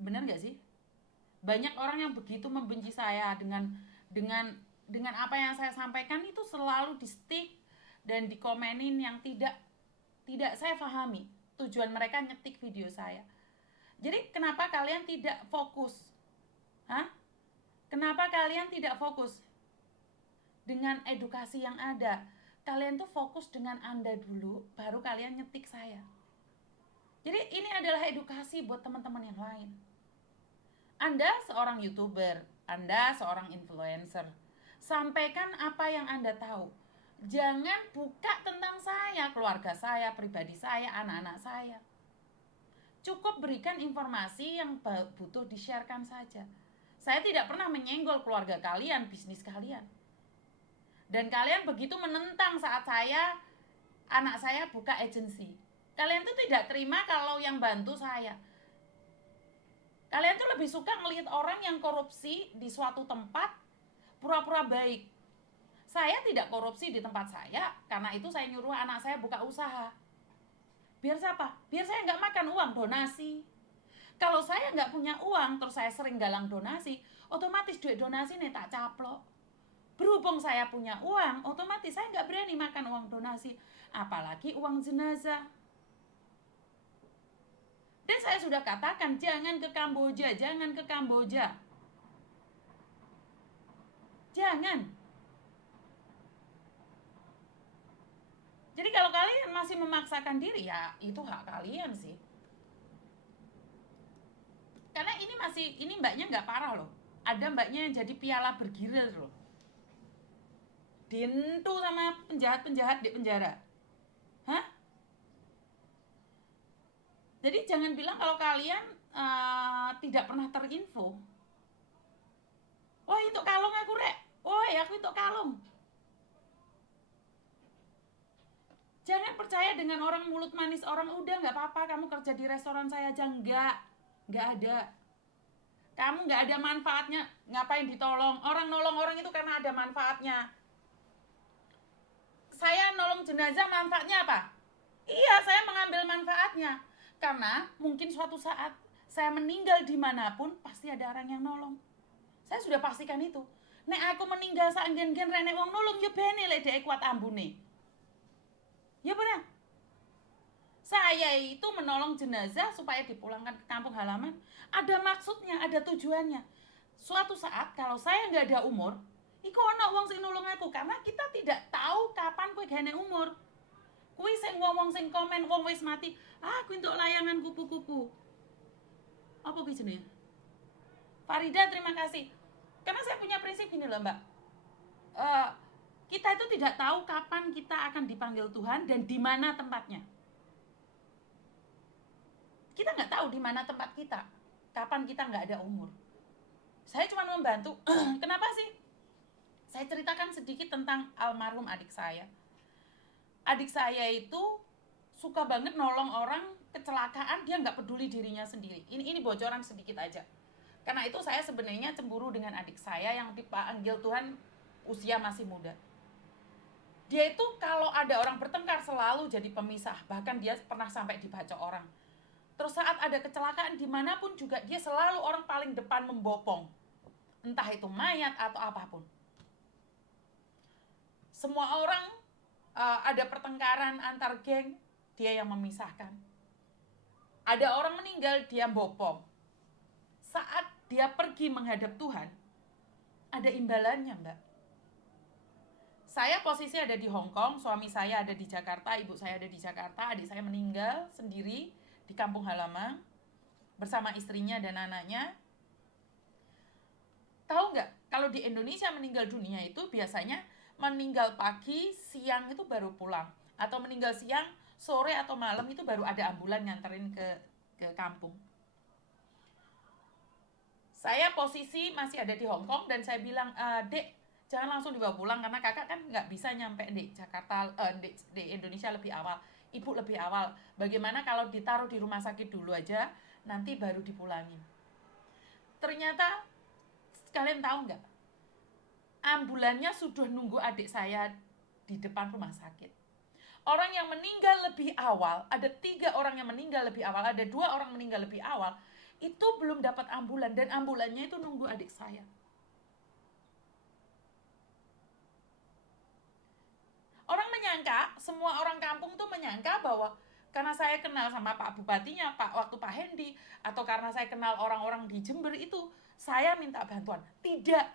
Benar nggak sih? Banyak orang yang begitu membenci saya dengan dengan apa yang saya sampaikan itu selalu di stick dan dikomenin yang tidak tidak saya pahami. Tujuan mereka ngetik video saya. Jadi kenapa kalian tidak fokus? Hah? Kenapa kalian tidak fokus dengan edukasi yang ada? Kalian tuh fokus dengan Anda dulu, baru kalian ngetik saya. Jadi ini adalah edukasi buat teman-teman yang lain. Anda seorang YouTuber, Anda seorang influencer. Sampaikan apa yang Anda tahu. Jangan buka tentang saya, keluarga saya, pribadi saya, anak-anak saya. Cukup berikan informasi yang butuh di-sharekan saja. Saya tidak pernah menyenggol keluarga kalian, bisnis kalian. Dan kalian begitu menentang saat anak saya buka agensi. Kalian tuh tidak terima kalau yang bantu saya. Kalian tuh lebih suka ngelihat orang yang korupsi di suatu tempat pura-pura baik. Saya tidak korupsi di tempat saya, karena itu saya nyuruh anak saya buka usaha. Biar siapa? Biar saya nggak makan uang donasi. Kalau saya nggak punya uang, terus saya sering galang donasi, otomatis duit donasi nih tak caplok. Berhubung saya punya uang, otomatis saya nggak berani makan uang donasi, apalagi uang jenazah. Dan saya sudah katakan, jangan ke Kamboja, jangan ke Kamboja. Jangan. Jadi kalau kalian masih memaksakan diri, ya itu hak kalian sih. Karena ini mbaknya nggak parah loh. Ada mbaknya yang jadi piala bergilir loh. Dintu sama penjahat-penjahat di penjara. Hah? Jadi jangan bilang kalau kalian tidak pernah terinfo. Oh itu kalung aku rek. Oh ya aku itu kalung. Jangan percaya dengan orang mulut manis orang. Udah nggak apa-apa kamu kerja di restoran saya aja. Nggak ada. Kamu nggak ada manfaatnya. Ngapain ditolong? Orang nolong orang itu karena ada manfaatnya. Saya nolong jenazah manfaatnya apa? Iya, saya mengambil manfaatnya. Karena mungkin suatu saat saya meninggal dimanapun, pasti ada orang yang nolong. Saya sudah pastikan itu. Nek aku meninggal saat gen-gen renek wong nolong, ya bene lek dhek kuat ambune. Ya benar. Saya itu menolong jenazah supaya dipulangkan ke kampung halaman. Ada maksudnya, ada tujuannya. Suatu saat kalau saya nggak ada umur, iku ono wong sing nulung aku karena kita tidak tahu kapan kowe gene umur. Kuwi sing wong sing komen wong wis mati, aku entuk layangan kupu-kupu. Apa kuwi jenenge? Farida, terima kasih. Karena saya punya prinsip gini loh, Mbak. Eh, kita itu tidak tahu kapan kita akan dipanggil Tuhan dan di mana tempatnya. Kita nggak tahu di mana tempat kita, kapan kita nggak ada umur. Saya cuma membantu. Kenapa sih? Saya ceritakan sedikit tentang almarhum adik saya. Adik saya itu suka banget nolong orang kecelakaan, dia nggak peduli dirinya sendiri. Ini bocoran sedikit aja. Karena itu saya sebenarnya cemburu dengan adik saya yang dipanggil Tuhan usia masih muda. Dia itu kalau ada orang bertengkar selalu jadi pemisah. Bahkan dia pernah sampai dibacok orang. Terus saat ada kecelakaan dimanapun juga dia selalu orang paling depan membopong. Entah itu mayat atau apapun. Semua orang ada pertengkaran antar geng, dia yang memisahkan. Ada orang meninggal, dia bopong. Saat dia pergi menghadap Tuhan, ada imbalannya, Mbak. Saya posisi ada di Hong Kong, suami saya ada di Jakarta, ibu saya ada di Jakarta, adik saya meninggal sendiri di kampung halaman bersama istrinya dan anaknya. Tahu nggak, kalau di Indonesia meninggal dunia itu biasanya meninggal pagi, siang itu baru pulang. Atau meninggal siang, sore atau malam itu baru ada ambulan nganterin ke kampung. Saya posisi masih ada di Hong Kong dan saya bilang, Dek, jangan langsung dibawa pulang karena kakak kan nggak bisa nyampe di Jakarta, di Indonesia lebih awal. Ibu lebih awal. Bagaimana kalau ditaruh di rumah sakit dulu aja, nanti baru dipulangin. Ternyata, kalian tahu nggak? Ambulannya sudah nunggu adik saya di depan rumah sakit. Orang yang meninggal lebih awal, ada 3 orang yang meninggal lebih awal, ada 2 orang meninggal lebih awal, itu belum dapat ambulan, dan ambulannya itu nunggu adik saya. Orang menyangka, semua orang kampung tuh menyangka bahwa karena saya kenal sama Pak Bupatinya, waktu Pak Hendi, atau karena saya kenal orang-orang di Jember itu, saya minta bantuan. Tidak.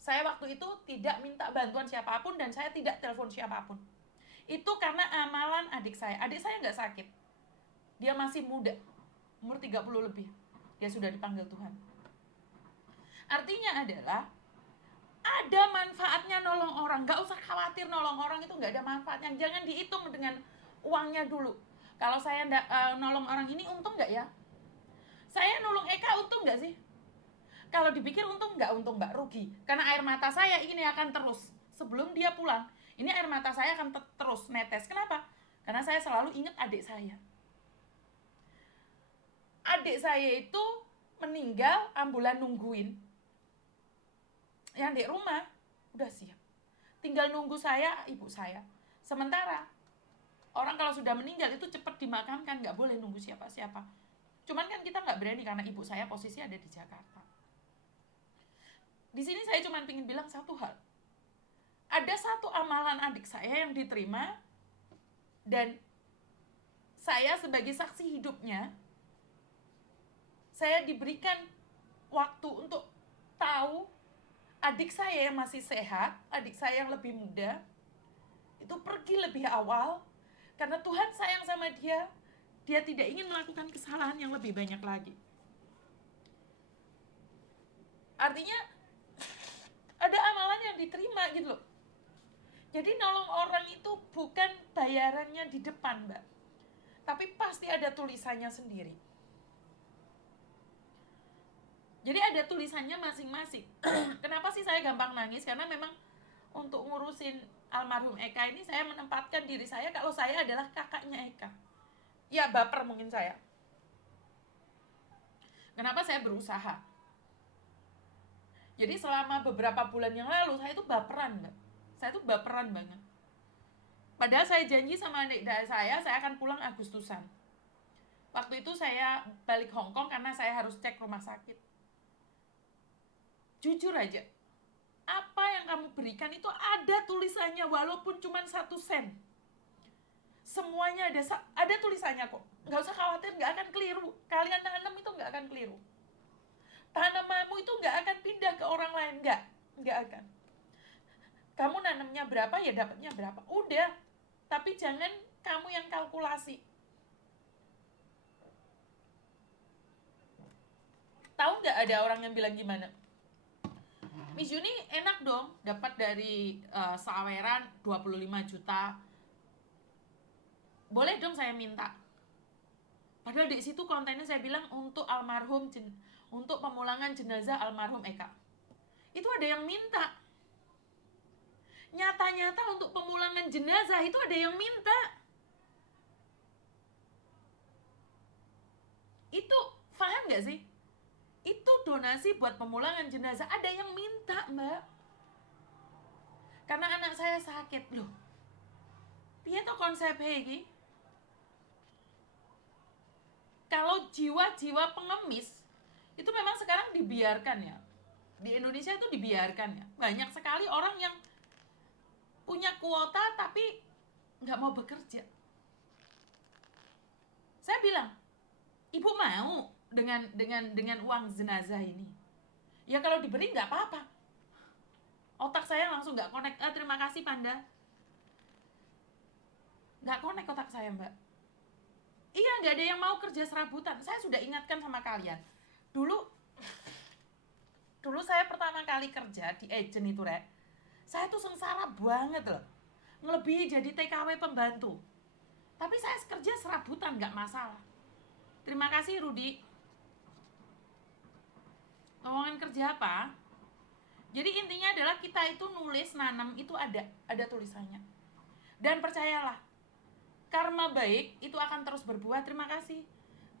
Saya waktu itu tidak minta bantuan siapapun dan saya tidak telepon siapapun. Itu karena amalan adik saya. Adik saya nggak sakit. Dia masih muda, umur 30 lebih. Dia sudah dipanggil Tuhan. Artinya adalah ada manfaatnya nolong orang. Gak usah khawatir nolong orang itu gak ada manfaatnya. Jangan dihitung dengan uangnya dulu. Kalau saya nolong orang ini untung gak ya? Saya nolong Eka untung gak sih? Kalau dipikir untung gak untung, Mbak, rugi. Karena air mata saya ini akan terus. Sebelum dia pulang, ini air mata saya akan terus netes. Kenapa? Karena saya selalu ingat adik saya. Adik saya itu meninggal, ambulan nungguin. Yang di rumah udah siap, tinggal nunggu saya, ibu saya. Sementara orang kalau sudah meninggal itu cepat dimakamkan, nggak boleh nunggu siapa-siapa. Cuman kan kita nggak berani karena ibu saya posisi ada di Jakarta. Di sini saya cuma pengen bilang satu hal. Ada satu amalan adik saya yang diterima, dan saya sebagai saksi hidupnya, saya diberikan waktu untuk tahu adik saya yang masih sehat, adik saya yang lebih muda, itu pergi lebih awal, karena Tuhan sayang sama dia, dia tidak ingin melakukan kesalahan yang lebih banyak lagi. Artinya, ada amalan yang diterima gitu loh. Jadi nolong orang itu bukan bayarannya di depan, Mbak. Tapi pasti ada tulisannya sendiri. Jadi ada tulisannya masing-masing. Kenapa sih saya gampang nangis? Karena memang untuk ngurusin almarhum Eka ini saya menempatkan diri saya kalau saya adalah kakaknya Eka. Ya baper mungkin saya. Kenapa saya berusaha? Jadi selama beberapa bulan yang lalu saya itu baperan, Mbak. Saya itu baperan banget. Padahal saya janji sama adik saya akan pulang Agustusan. Waktu itu saya balik Hong Kong karena saya harus cek rumah sakit. Jujur aja, apa yang kamu berikan itu ada tulisannya walaupun cuma 1 sen. Semuanya ada tulisannya kok. Nggak usah khawatir, nggak akan keliru. Kalian tanam itu nggak akan keliru. Tanamanmu itu nggak akan pindah ke orang lain, nggak akan. Kamu nanamnya berapa ya dapatnya berapa. Udah, tapi jangan kamu yang kalkulasi. Tahu nggak ada orang yang bilang gimana? Miss Yuni enak dong, dapat dari Saweran 25 juta. Boleh dong saya minta. Padahal di situ kontennya saya bilang untuk untuk pemulangan jenazah almarhum Eka. Itu ada yang minta. Nyata-nyata untuk pemulangan jenazah itu ada yang minta. Itu paham gak sih? Itu donasi buat pemulangan jenazah, ada yang minta, Mbak. Karena anak saya sakit loh. Piye to konsepnya iki? Kalau jiwa-jiwa pengemis itu memang sekarang dibiarkan ya. Di Indonesia itu dibiarkan ya. Banyak sekali orang yang punya kuota tapi nggak mau bekerja. Saya bilang, ibu mau dengan uang jenazah ini? Ya kalau diberi nggak apa-apa. Otak saya langsung nggak connect. Terima kasih Panda. Nggak connect otak saya, Mbak. Iya, nggak ada yang mau kerja serabutan. Saya sudah ingatkan sama kalian. Dulu saya pertama kali kerja di agent itu, Rek. Saya tuh sengsara banget loh. Ngelebihi jadi TKW pembantu. Tapi saya kerja serabutan, nggak masalah. Terima kasih, Rudi. Ngomongin kerja apa? Jadi intinya adalah kita itu nulis, nanam itu ada tulisannya. Dan percayalah, karma baik itu akan terus berbuah. Terima kasih.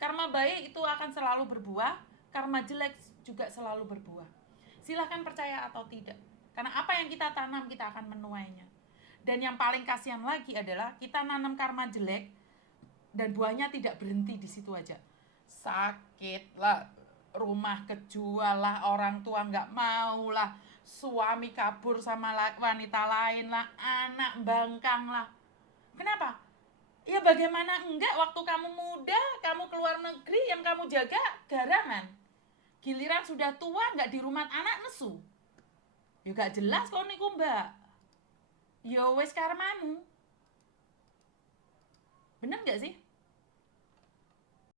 Karma baik itu akan selalu berbuah, karma jelek juga selalu berbuah. Silahkan percaya atau tidak. Karena apa yang kita tanam, kita akan menuainya. Dan yang paling kasihan lagi adalah kita nanam karma jelek dan buahnya tidak berhenti di situ aja. sakit lah, rumah kejual lah, orang tua nggak mau lah, suami kabur sama wanita lain lah, anak bangkang lah. Kenapa? Ya bagaimana enggak, waktu kamu muda, kamu keluar negeri, yang kamu jaga garangan. Giliran sudah tua nggak di rumah anak nesu. Ya gak jelas kok niku mbak. Ya wes karmamu. Bener nggak sih?